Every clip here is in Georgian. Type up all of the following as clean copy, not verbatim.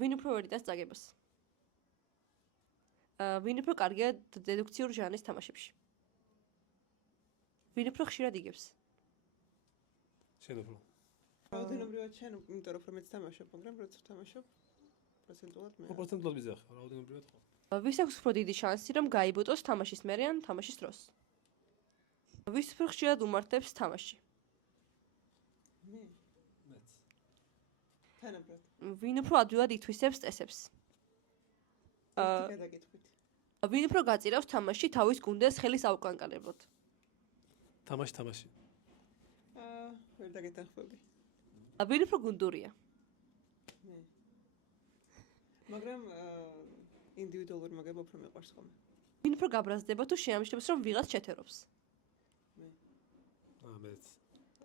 ვინ უფრო ვერ იტანს წაგებას? ვინ უფრო კარგია დედუქციურ ჟანრის თამაშებში? ვინ უფრო ხშირად იგებს? შენ უფრო. რაოდენობრივად შენ, იმიტომ რომ მეც თამაშობ, მაგრამ როცა ვთამაშობ, პროცენტულად მე. პროცენტულად მიზახ, რაოდენობრივად ხო. ვის აქვს უფრო დიდი შანსი, რომ გაიბოტოს თამაშის მერე ან თამაშის დროს? ვის უფრო ხშირად უმართებს თამაში? მე. მეც. თანაბრად. ვინ უფრო ადვილად ითვისებს წესებს? გადაკითხვით. ვინ უფრო გაწირავს თამაში თავის გუნდეს ხელის აუკანკალებლად? თამაში. ვერ დაგეთანხმები. ვინ უფრო გუნდურია? მე. მაგრამ ინდივიდუალური მაგება უფრო მიყვარს ხოლმე. ვინ უფრო გაბრაზდება თუ შეამჩნევს რომ ვიღაც შეთერობს? მე. მეც.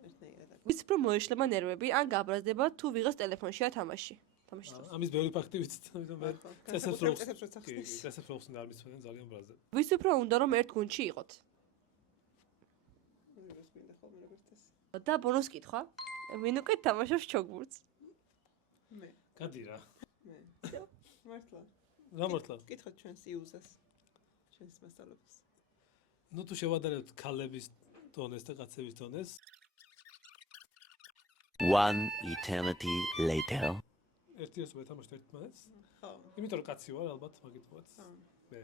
ერთნაირად. ვის უფრო მოეშლება ნერვები ან გაბრაზდება თუ ვიღაც ტელეფონშია თამაში? თამაშის დროს. ამის ბევრი ფაქტი ვიცით, ამიტომ მე წესებს რო წესებს წესებს რო გამიცვენენ ძალიან ბრაზად. ვის უფრო უნდა რომ ერთ გუნდში იყოთ? რას მინდა ხოლმე როგორც ეს. და ბონუს კითხვა. ვინ უკვე თამაშობს ჩოგბურთს? მე. გადი რა. მე. მართლა. რა მართლა? კითხოთ ჩვენს იუზას. ჩვენს მასწავლებლებს. ნუ თუ შევადარებთ ქალების დონეს და კაცების დონეს, One eternity later. ერთი ასოა თამაშობ ერთმანეთს. ხო. იმიტომ რომ კაცი ვარ ალბათ მაგითაც. ხო. მე.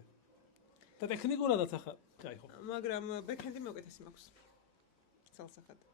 და ტექნიკურადაც ახლა, კაი ხო. მაგრამ ბექენდი მეუკეთესი მაქვს. ცალსახად.